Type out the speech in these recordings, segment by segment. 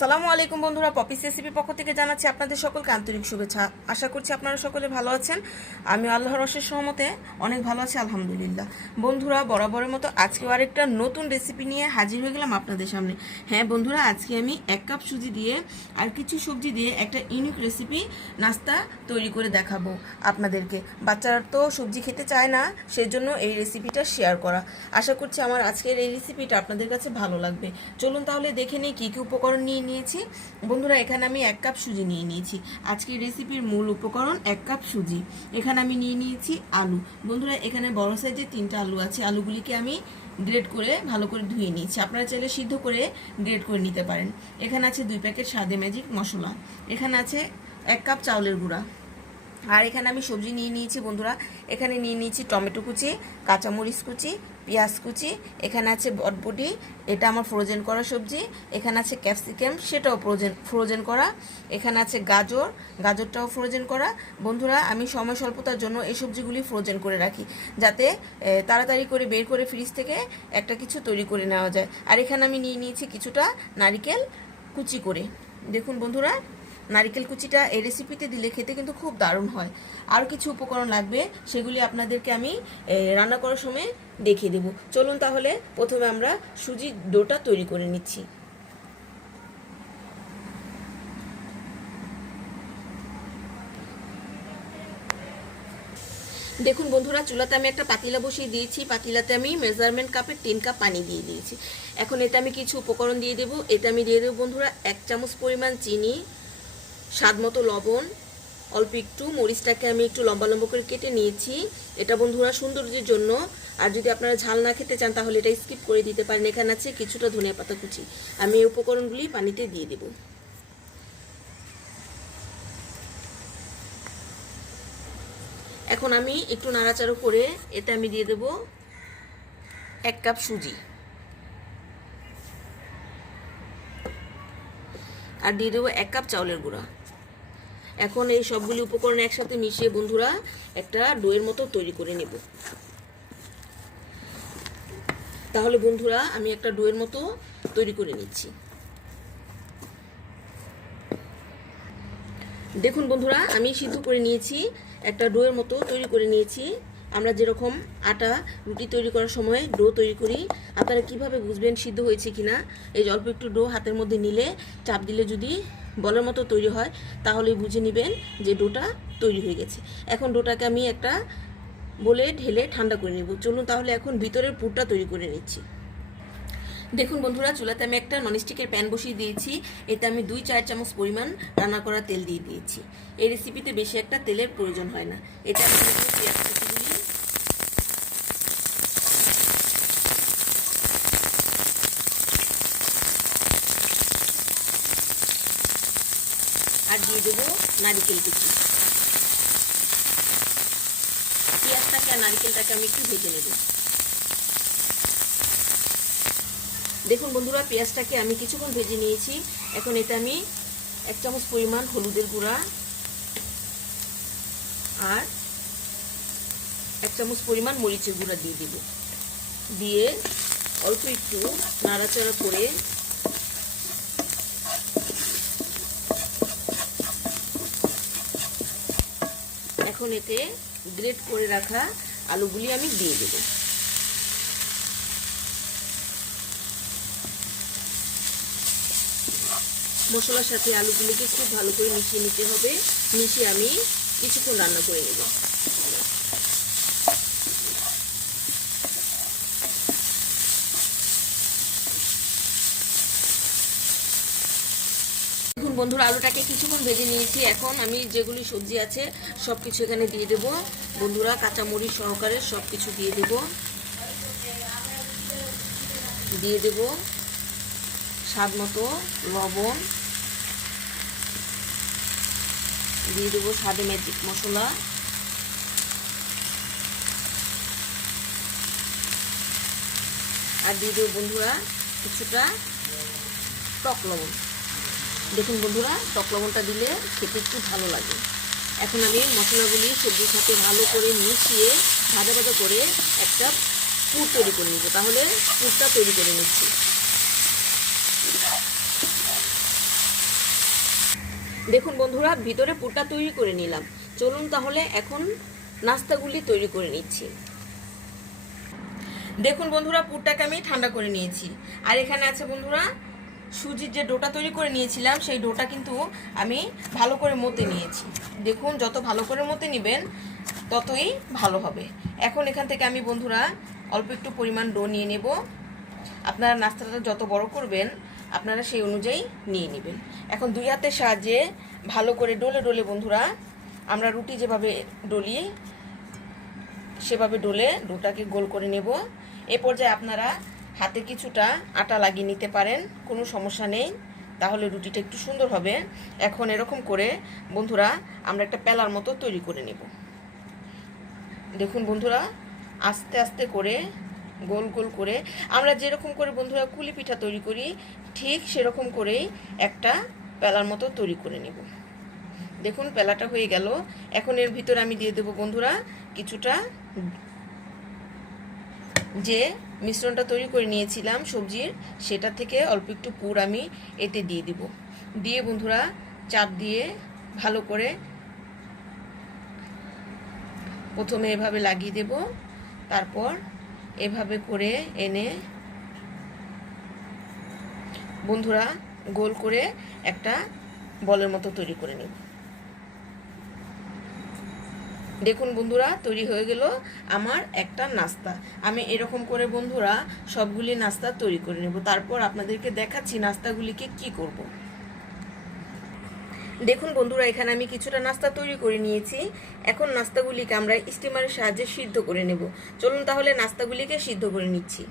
সালামু আলাইকুম বন্ধুরা পপিস রেসিপি পক্ষ থেকে জানাচ্ছি আপনাদের সকলকে আন্তরিক শুভেচ্ছা। আশা করছি আপনারা সকলে ভালো আছেন। আমি আল্লাহর রসের সহমতে অনেক ভালো আছি, আলহামদুলিল্লাহ। বন্ধুরা, বরাবরের মতো আজকে আরেকটা নতুন রেসিপি নিয়ে হাজির হয়ে গেলাম আপনাদের সামনে। হ্যাঁ বন্ধুরা, আজকে আমি এক কাপ সুজি দিয়ে আর কিছু সবজি দিয়ে একটা ইউনিক রেসিপি নাস্তা তৈরি করে দেখাবো আপনাদেরকে। বাচ্চারা তো সবজি খেতে চায় না, সেজন্য এই রেসিপিটা শেয়ার করা। আশা করছি আমার আজকের এই রেসিপিটা আপনাদের কাছে ভালো লাগবে। চলুন তাহলে দেখে নিই কী কী উপকরণ নিয়ে নিয়েছি। বন্ধুরা, এখানে আমি এক কাপ সুজি নিয়ে নিয়েছি। আজকের রেসিপির মূল উপকরণ এক কাপ সুজি। এখানে আমি নিয়ে নিয়েছি আলু। বন্ধুরা, এখানে বড় সাইজের তিনটা আলু আছে। আলুগুলিকে আমি গ্রেড করে ভালো করে ধুয়ে নিয়েছি। আপনারা চাইলে সিদ্ধ করে গ্রেড করে নিতে পারেন। এখানে আছে দুই প্যাকেট সাদে ম্যাজিক মশলা। এখানে আছে এক কাপ চাউলের গুঁড়া। আর এখানে আমি সবজি নিয়ে নিয়েছি বন্ধুরা। এখানে নিয়ে নিয়েছি টমেটো কুচি, কাঁচামরিচ কুচি পেঁয়াজ কুচি, এখানে আছে বটবটি, এটা আমার ফ্রোজেন করা সবজি, এখানে আছে ক্যাপসিকাম সেটাও ফ্রোজেন ফ্রোজেন করা, এখানে আছে গাজর, গাজরটাও ফ্রোজেন করা। বন্ধুরা, আমি সময় স্বল্পতার জন্য এই সবজিগুলি ফ্রোজেন করে রাখি, যাতে তাড়াতাড়ি করে বের করে ফ্রিজ থেকে একটা কিছু তৈরি করে নেওয়া যায়। আর এখানে আমি নিয়ে নিয়েছি কিছুটা নারিকেল কুচি করে। দেখুন বন্ধুরা নারিকেল কুচিটা এই রেসিপিতে দিলে খেতে কিন্তু খুব দারুণ হয়। আর কিছু উপকরণ লাগবে, সেগুলি আপনাদেরকে আমি রান্না করার সময় দেখিয়ে দেব। চলুন তাহলে প্রথমে আমরা সুজি ডোটা তৈরি করে নিচ্ছি। দেখুন বন্ধুরা, চুলাতে আমি একটা পাতিলা বসিয়ে দিয়েছি। পাতিলাতে আমি মেজারমেন্ট কাপের তিন কাপ পানি দিয়ে দিয়েছি। এখন এটা আমি কিছু উপকরণ দিয়ে দেবো। এটা আমি দিয়ে দেবো বন্ধুরা, এক চামচ পরিমাণ চিনি স্বাদ মতো লবণ, অল্প একটু, মরিচটাকে আমি একটু লম্বা লম্বা করে কেটে নিয়েছি। এটা বন্ধুরা সৌন্দর্যের জন্য। আর যদি আপনারা ঝাল না খেতে চান, তাহলে এটা স্কিপ করে দিতে পারেন। এখানে আছে কিছুটা ধনিয়া পাতা কুচি। আমি এই উপকরণগুলি পানিতে দিয়ে দেবো। এখন আমি একটু নাড়াচাড়া করে এতে আমি দিয়ে দেব এক কাপ সুজি। আর দিয়ে দেবো এক কাপ চাউলের গুঁড়া। এখন এই সবগুলি উপকরণ একসাথে মিশিয়ে বন্ধুরা একটা ডোয়ের মতো তৈরি করে নেব। তাহলে বন্ধুরা, আমি একটা ডোয়ের মতো তৈরি করে নিচ্ছি। দেখুন বন্ধুরা, আমি সিদ্ধ করে নিয়েছি, একটা ডোয়ের মতো তৈরি করে নিয়েছি। আমরা যেরকম আটা, রুটি তৈরি করার সময় ডো তৈরি করি। আপনারা কীভাবে বুঝবেন সিদ্ধ হয়েছে কি না এই অল্প একটু ডো হাতের মধ্যে নিলে, চাপ দিলে যদি বলের মতো তৈরি হয়, তাহলে বুঝে নেবেন যে ডোটা তৈরি হয়ে গেছে। এখন ডোটাকে আমি একটা বলে ঢেলে ঠান্ডা করে নেব। চলুন তাহলে এখন ভিতরের পুরটা তৈরি করে নিচ্ছি। দেখুন বন্ধুরা, চুলাতে আমি একটা ননস্টিকের প্যান বসিয়ে দিয়েছি। এতে আমি দুই চার চামচ পরিমাণ রান্না করা তেল দিয়ে দিয়েছি। এই রেসিপিতে বেশি একটা তেলের প্রয়োজন হয় না। এটা আমি পেঁয়াজ কুচিগুলি আর দিয়ে দেবো নারিকেল কুচি। পেঁয়াজটাকে আর নারিকেলটাকে আমি একটু ভেজে নেব। দেখুন বন্ধুরা, পেঁয়াজটাকে আমি কিছুক্ষণ ভেজে নিয়েছি। এখন এটা আমি এক চামচ পরিমাণ হলুদের গুঁড়া আর এক চামচ পরিমাণ মরিচের গুঁড়া দিয়ে দেব। দিয়ে অল্প একটু নাড়াচাড়া করে এখন এতে গ্রেট করে রাখা আলুগুলি আমি দিয়ে দেবো। মশলার সাথে আলুগুলিকে খুব ভালো করে মিশিয়ে নিতে হবে। মিশিয়ে আমি কিছুক্ষণ রান্না করে নেব দেখুন বন্ধুরা আলুটাকে কিছুক্ষণ ভেজে নিয়েছি। এখন আমি যেগুলি সবজি আছে সব কিছু এখানে দিয়ে দেব। বন্ধুরা, কাঁচামরিচ সহকারে সব কিছু দিয়ে দেব। দিয়ে দেব স্বাদ মতো লবণ। দিয়ে দেবো স্বাদে ম্যাজিক মশলা। আর দিয়ে দেবো বন্ধুরা কিছুটা টক লবণ। দেখুন বন্ধুরা, টক লবণটা দিলে খেতে একটু ভালো লাগে। এখন আমি মশলাগুলি সবজির সাথে ভালো করে মিশিয়ে ভাজা ভাজা করে একটা পুর তৈরি করে নিব। তাহলে পুরটা তৈরি করে নিচ্ছি। দেখুন বন্ধুরা, ভিতরে পুরটা তৈরি করে নিলাম। চলুন তাহলে এখন নাস্তাগুলি তৈরি করে নিচ্ছি। দেখুন বন্ধুরা, পুরটাকে আমি ঠান্ডা করে নিয়েছি। আর এখানে আছে বন্ধুরা সুজির যে ডোটা তৈরি করে নিয়েছিলাম, সেই ডোটা কিন্তু আমি ভালো করে মতে নিয়েছি। দেখুন, যত ভালো করে মতে নেবেন, ততই ভালো হবে। এখন এখান থেকে আমি বন্ধুরা অল্প একটু পরিমাণ ডো নিয়ে নেব। আপনারা নাস্তাটা যত বড় করবেন, আপনারা সেই অনুযায়ী নিয়ে নেবেন। এখন দুই হাতের সাহায্যে ভালো করে ডোলে ডোলে বন্ধুরা, আমরা রুটি যেভাবে ডলি, সেভাবে ডোলে ডোটাকে গোল করে নেব। এ পর্যায়ে আপনারা হাতে কিছুটা আটা লাগিয়ে নিতে পারেন, কোনো সমস্যা নেই। তাহলে রুটিটা একটু সুন্দর হবে। এখন এরকম করে, বন্ধুরা, আমরা একটা পেলার মতো তৈরি করে নেব। দেখুন বন্ধুরা, আস্তে আস্তে করে, গোল গোল করে, আমরা যেরকম করে বন্ধুরা কুলি পিঠা তৈরি করি, ঠিক সেরকম করেই একটা পেলার মতো তৈরি করে নেব। দেখুন পেলাটা হয়ে গেল। এখন এর ভিতরে আমি দিয়ে দেবো বন্ধুরা কিছুটা যে মিশ্রণটা তৈরি করে নিয়েছিলাম সবজির। সেটা থেকে অল্প একটু পুর আমি এতে দিয়ে দিব। দিয়ে বন্ধুরা, চাপ দিয়ে ভালো করে প্রথমে এভাবে লাগিয়ে দেব। তারপর এভাবে করে এনে বন্ধুরা গোল করে একটা বলের মতো তৈরি করে নেব। দেখুন বন্ধুরা, তৈরি হয়ে গেল আমার একটা নাস্তা। আমি এরকম করে বন্ধুরা সবগুলি নাস্তা তৈরি করে নেব। তারপর আপনাদেরকে দেখাচ্ছি নাস্তাগুলিকে কি করব। দেখুন বন্ধুরা, এখানে আমি কিছুটা নাস্তা তৈরি করে নিয়েছি। এখন নাস্তাগুলিকে আমরা স্টিমারের সাহায্যে সিদ্ধ করে নেব। চলুন তাহলে নাস্তাগুলিকে সিদ্ধ করে নিচ্ছি।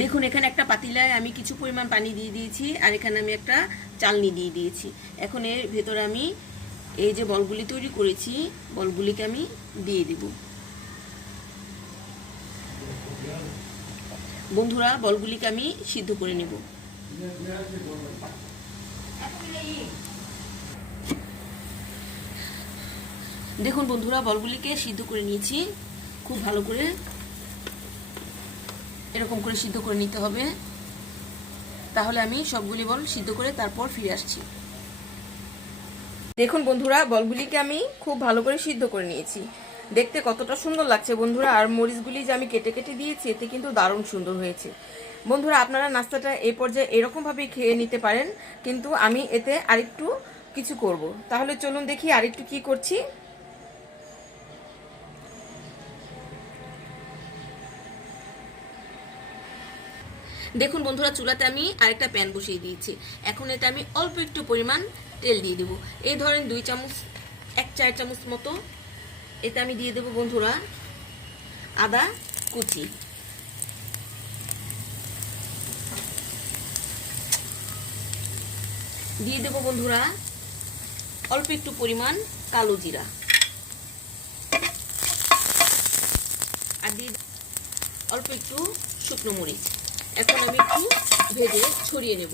দেখুন, এখানে একটা পাতিলায় আমি কিছু পরিমাণ পানি দিয়ে দিয়েছি আর এখানে আমি একটা চালনি দিয়ে দিয়েছি। এখন এর ভেতরে আমি এই যে বলগুলি তৈরি করেছি, বলগুলিকে আমি দিয়ে দেব। বন্ধুরা, বলগুলিকে আমি সিদ্ধ করে নেব। দেখুন বন্ধুরা, বলগুলিকে সিদ্ধ করে নিয়েছি। খুব ভালো করে এরকম করে সিদ্ধ করে নিতে হবে। তাহলে আমি সবগুলি বল সিদ্ধ করে তারপর ফিরে আসছি। দেখুন বন্ধুরা, বলগুলিকে আমি খুব ভালো করে সিদ্ধ করে নিয়েছি। দেখতে কতটা সুন্দর লাগছে বন্ধুরা, আর মরিচগুলি যে আমি কেটে কেটে দিয়েছি, এতে কিন্তু দারুণ সুন্দর হয়েছে। বন্ধুরা, আপনারা নাস্তাটা এই পর্যায়ে এরকমভাবেই খেয়ে নিতে পারেন, কিন্তু আমি এতে আরেকটু কিছু করব। তাহলে চলুন দেখি আরেকটু কি করছি। দেখুন বন্ধুরা, চুলাতে আমি আরেকটা প্যান বসিয়ে দিয়েছি। এখন এতে আমি অল্প একটু পরিমাণ তেল দিয়ে দেবো। এই ধরেন দুই চামচ, এক চার চামচ মতো। এতে আমি দিয়ে দেবো বন্ধুরা আদা কুচি। দিয়ে দেবো বন্ধুরা অল্প একটু পরিমাণ কালো জিরা। আর দিয়ে অল্প একটু শুকনো মরিচ। এখন আমি একটু ভেজে ছড়িয়ে নেব।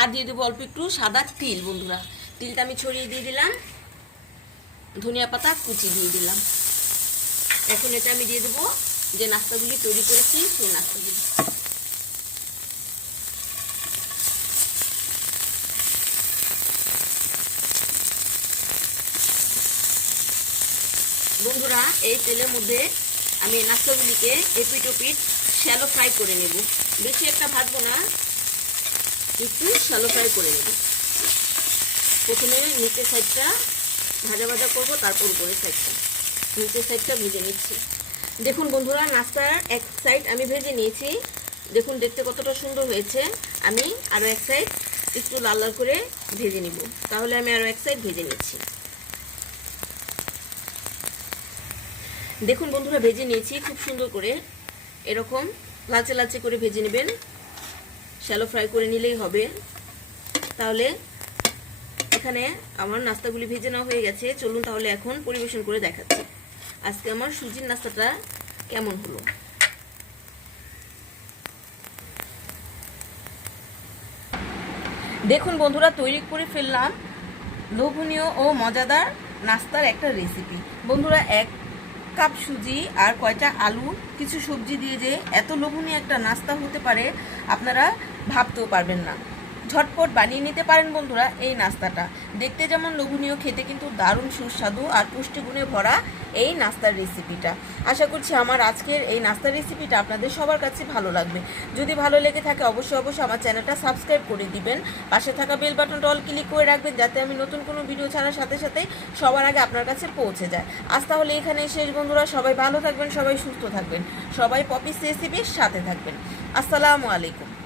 আর দিয়ে দেবো অল্প একটু সাদা তিল, বন্ধুরা। তিলটা আমি ছড়িয়ে দিয়ে দিলাম। ধনিয়া পাতা কুচি দিয়ে দিলাম। এখন এটা আমি দিয়ে দেবো যে নাস্তাগুলি তৈরি করেছি, সেই নাস্তাগুলি। বন্ধুরা, এই তেলের মধ্যে আমি নাস্তাগুলিকে এপিট ওপিট শ্যালো ফ্রাই করে নেব। বেশি একটা ভাজবো না। একটু শ্যালো ফ্রাই করে নেব। প্রথমে নিচের সাইডটা ভাজা ভাজা করব, তারপর উপরের সাইডটা নিচের সাইডটা ভেজে নিচ্ছি। দেখুন বন্ধুরা, নাস্তার এক সাইড আমি ভেজে নিয়েছি। দেখুন দেখতে কতটা সুন্দর হয়েছে। আমি আরও এক সাইড একটু লাল লাল করে ভেজে নিব। তাহলে আমি আরও এক সাইড ভেজে নিচ্ছি। দেখুন বন্ধুরা, ভেজে নিয়েছি খুব সুন্দর করে। এরকম লালচে লালচে করে ভেজে নেবেন। শ্যালো ফ্রাই করে নিলেই হবে। তাহলে এখানে আমার নাস্তাগুলি ভেজে নেওয়া হয়ে গেছে। চলুন তাহলে এখন পরিবেশন করে দেখাচ্ছি। আজকে আমার সুজির নাস্তাটা কেমন হলো? দেখুন বন্ধুরা, তৈরি করে ফেললাম লোভনীয় ও মজাদার নাস্তার একটা রেসিপি বন্ধুরা, এক কাপ সুজি আর কয়টা আলু, কিছু সবজি দিয়ে যে এত লোভনীয় একটা নাস্তা হতে পারে, আপনারা ভাবতেও পারবেন না। ঝটপট বানিয়ে নিতে পারেন বন্ধুরা এই নাস্তাটা। দেখতে যেমন লোভনীয়, খেতে কিন্তু দারুণ সুস্বাদু আর পুষ্টিগুণে ভরা এই নাস্তার রেসিপিটা আশা করছি আমার আজকের এই নাস্তার রেসিপিটা আপনাদের সবার কাছে ভালো লাগবে। যদি ভালো লেগে থাকে অবশ্যই অবশ্যই আমার চ্যানেলটা সাবস্ক্রাইব করে দিবেন। পাশে থাকা বেল বাটনটা অল ক্লিক করে রাখবেন যাতে আমি নতুন কোনো ভিডিও ছাড়ার সাথে সাথে সবার আগে আপনার কাছে পৌঁছে যায়। আজ তাহলে এখানে শেষ বন্ধুরা। সবাই ভালো থাকবেন, সবাই সুস্থ থাকবেন। সবাই পপিস রেসিপির সাথে থাকবেন। আসসালামু আলাইকুম।